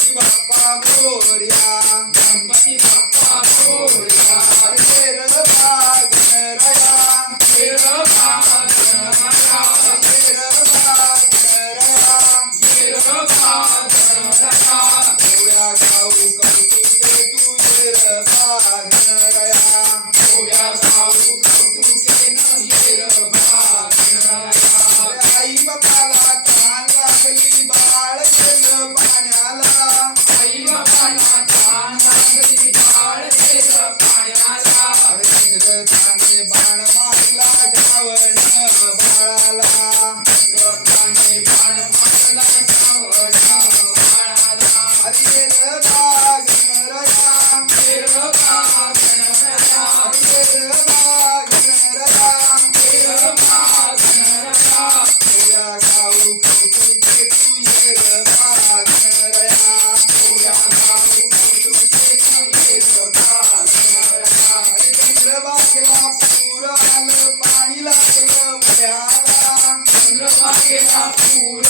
गणपती बाप्पा मोरया, गणपती बाप्पा मोरया. अरे रबा गणराया, येरबा गणराया, रबा गणराया, येरबा गणराया. गोव्या गाऊ कौतुके तू रबा गणराया, गोव्या गाऊ कौतुकेनं येरबा गणराया. अरे आई बापाला तहान लागली बाळ गेलं पाण्याला, आई बापाला तहान लागली बाळ गेलं पाण्याला. अरे इंग्रजाने बाण मारला श्रावण बाळाला, रथाने बाण मारला श्रावण बाळाला. अरे रबा गणराया, येरबा गणराया, रबा गणराया, येरबा गणराया. गोव्या गाऊ कौतुके तू रबा गणराया, गोव्या गाऊ कौतुकेनं येरबा गणराया. अरे चंद्रभागेला पूर आलं पाणी लागलं मळ्याला, चंद्रभागेला पूर